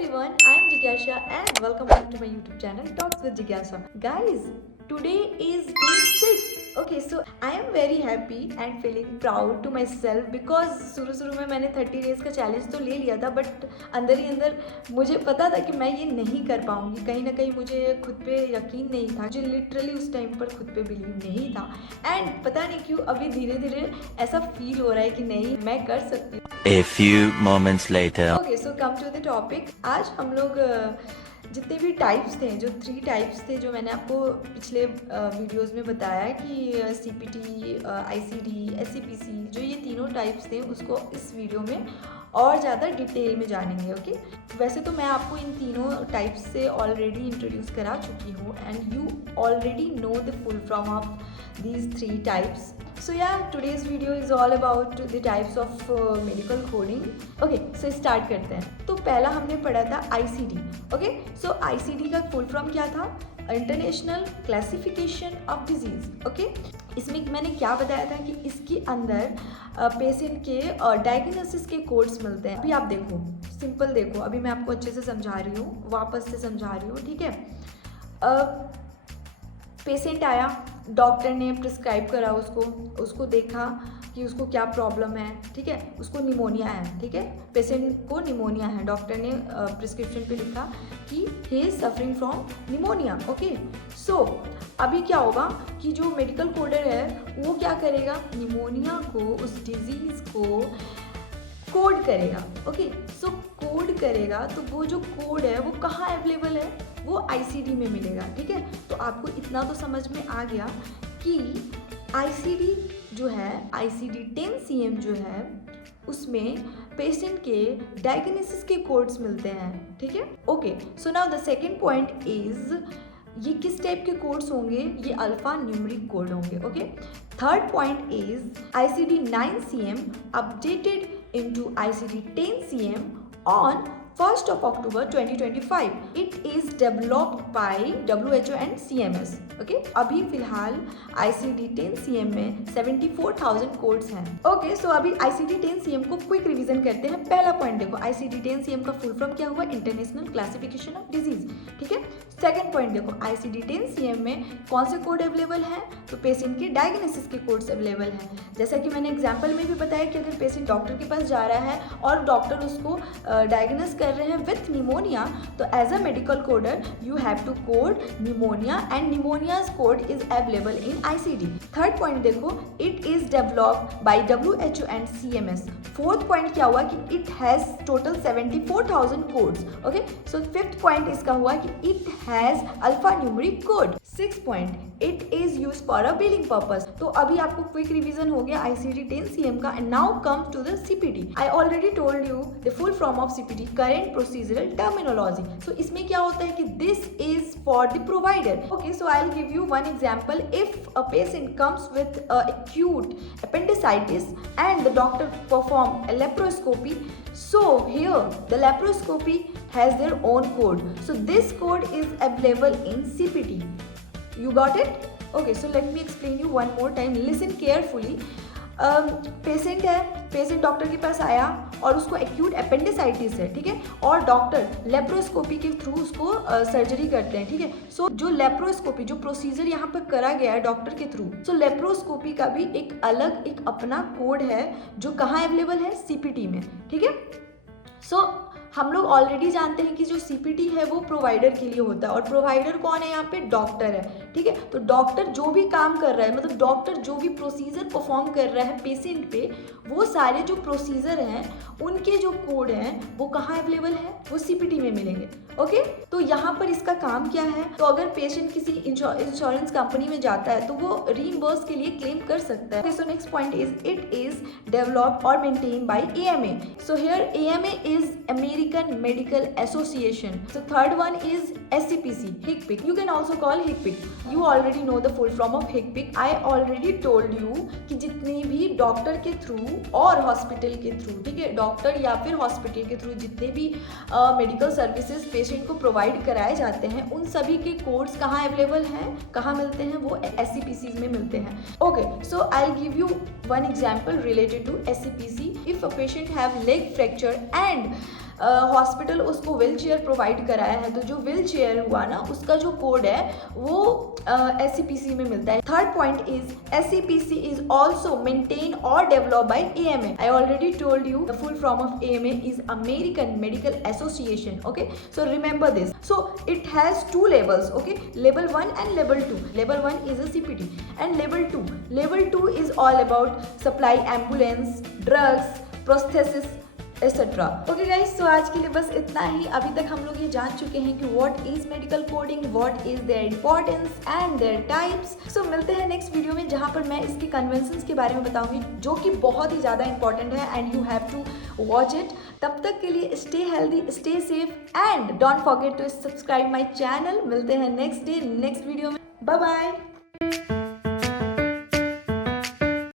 everyone, I am Jigyasha and welcome back to my YouTube channel Talks with Jigyasha. Guys, today is day 6. Okay, so I am very happy and feeling proud to myself because शुरू में मैंने 30 days का challenge तो ले लिया था, but अंदर ही अंदर मुझे पता था कि मैं ये नहीं कर पाऊंगी. कहीं ना कहीं मुझे खुद पे यकीन नहीं था, मुझे लिटरली उस टाइम पर खुद पे बिलीव नहीं था. एंड पता नहीं क्यों अभी धीरे धीरे ऐसा फील हो रहा है कि नहीं, मैं कर सकती हूँ. A few moments later. Okay, so come to the topic. आज हम लोग जितने भी टाइप्स थे, जो 3 टाइप्स थे जो मैंने आपको पिछले वीडियोस में बताया कि CPT, ICD, SCPC, जो ये तीनों टाइप्स थे उसको इस वीडियो में और ज़्यादा डिटेल में जानेंगे. ओके, वैसे तो मैं आपको इन तीनों टाइप्स से ऑलरेडी इंट्रोड्यूस करा चुकी हूँ and you already know the full form of these 3 types. So yeah, today's video is all about the types of medical coding. Okay, so start करते हैं. तो पहला हमने पढ़ा था ICD. Okay, so ICD का फुल फॉर्म क्या था? International classification of disease. Okay, इसमें मैंने क्या बताया था कि इसके अंदर पेशेंट के डायग्नोसिस के कोड्स मिलते हैं. अभी आप देखो, सिंपल देखो, अभी मैं आपको अच्छे से समझा रही हूँ, वापस से समझा रही हूँ. ठीक है, पेशेंट आया, डॉक्टर ने प्रिस्क्राइब करा उसको देखा कि उसको क्या प्रॉब्लम है. ठीक है, उसको निमोनिया है. ठीक है, पेशेंट को निमोनिया है, डॉक्टर ने प्रिस्क्रिप्शन पे लिखा कि he is suffering from pneumonia. Okay, so अभी क्या होगा कि जो मेडिकल कोडर है वो क्या करेगा, निमोनिया को, उस डिजीज़ को कोड करेगा. ओके, सो कोड करेगा तो वो जो कोड है वो कहाँ अवेलेबल है, वो ICD में मिलेगा. ठीक है, तो आपको इतना तो समझ में आ गया कि ICD जो है, ICD-10-CM जो है, उसमें पेशेंट के डायग्नोसिस के कोड्स मिलते हैं. ठीक है, okay, so now the second point is, ये किस टाइप के कोड्स होंगे, ये अल्फा न्यूमेरिक कोड होंगे. Okay, third point is ICD-9-CM updated into ICD-10-CM on 1st of October 2025. It is developed by WHO and CMS. Okay? अभी फिलहाल ICD-10-CM में 74,000 codes हैं. ओके, सो अभी ICD-10-CM को क्विक रिवीजन करते हैं. पहला पॉइंट देखो, ICD-10-CM का फुल फॉर्म क्या हुआ, इंटरनेशनल क्लासिफिकेशन ऑफ डिजीज. ठीक है, सेकेंड पॉइंट देखो, ICD-10-CM में कौन से कोड अवेलेबल हैं, तो पेशेंट के डायग्नोसिस के कोड्स अवेलेबल हैं. जैसा कि मैंने एग्जाम्पल में भी बताया कि अगर पेशेंट डॉक्टर के पास जा रहा है और डॉक्टर उसको डायग्नोस कर रहे हैं विथ निमोनिया, तो as a medical coder you have to code pneumonia and pneumonia's code is available in ICD. Third point देखो, it is developed by WHO and CMS. Fourth point क्या हुआ कि it has total 74,000 codes. Okay, so fifth point इसका हुआ कि it has alpha numeric code. Six point, it is use for a billing purpose. तो अभी आपको quick revision हो गया ICD-10-CM का. And now come to the CPT. I already told you the full form of CPT, current procedural terminology. So इसमें क्या होता है कि this is for the provider. Okay, so I will give you one example. If a patient comes with acute appendicitis and the doctor perform a laparoscopy, so here the laparoscopy has their own code. So this code is available in CPT. You got it? Okay, so let me explain you one more time. Listen carefully. Patient है, patient doctor के पास आया और उसको acute appendicitis है. ठीक है, और doctor laparoscopy के थ्रू उसको सर्जरी करते हैं. ठीक है, सो जो लेप्रोस्कोपी, जो प्रोसीजर यहाँ पर करा गया है डॉक्टर के थ्रू, सो लेप्रोस्कोपी का भी एक अलग, एक अपना कोड है जो कहाँ अवेलेबल है, CPT में. ठीक है, सो हम लोग ऑलरेडी जानते हैं कि जो CPT है वो प्रोवाइडर के लिए होता है, और प्रोवाइडर कौन है यहाँ पे, डॉक्टर है. ठीक है, तो डॉक्टर जो भी काम कर रहा है, मतलब डॉक्टर जो भी प्रोसीजर परफॉर्म कर रहा है पेशेंट पे, वो सारे जो प्रोसीजर हैं उनके जो कोड हैं वो कहाँ अवेलेबल है, वो CPT में मिलेंगे. ओके, तो यहाँ पर इसका काम क्या है, तो अगर पेशेंट किसी इंश्योरेंस कंपनी में जाता है तो वो रीइंबर्स के लिए क्लेम कर सकता है. So next point is, it is developed और maintain by AMA. So here AMA is American Medical Association. So third one is SCPC, HCPC. You can also call HCPC. You already know the full form of HCPC. I already told you कि जितनी भी doctor के through और hospital के through, ठीक है, doctor या फिर हॉस्पिटल के थ्रू जितने भी मेडिकल सर्विसेज पेशेंट को प्रोवाइड कराए जाते हैं, उन सभी के कोड्स कहाँ अवेलेबल हैं, कहाँ मिलते हैं, वो SCPCs में मिलते हैं. Okay, so I will give you one example related to SCPC. If a patient have leg fracture and hospital उसको व्हील चेयर प्रोवाइड कराया है, तो जो व्हील चेयर हुआ ना उसका जो कोड है वो SCPC में मिलता है। Third point is SCPC is also maintain और develop by AMA। I already told you the full form of AMA is American Medical Association. Okay, so remember this. So it has two levels, okay, level 1 and level 2. Level 1 is a CPT and level 2 is all about supply ambulance, drugs, prosthesis etc. Okay guys, so आज के लिए बस इतना ही। अभी तक हम लोग ये जान चुके हैं कि what is medical coding, what is their importance and their types. So मिलते हैं नेक्स्ट वीडियो में जहाँ पर मैं इसके कन्वेंशंस के बारे में बताऊंगी जो कि बहुत ही ज़्यादा इंपॉर्टेंट है and you have to watch it. तब तक के लिए stay healthy, stay safe and don't forget to subscribe my channel. मिलते हैं नेक्स्ट डे नेक्स्ट वीडियो में। Bye bye.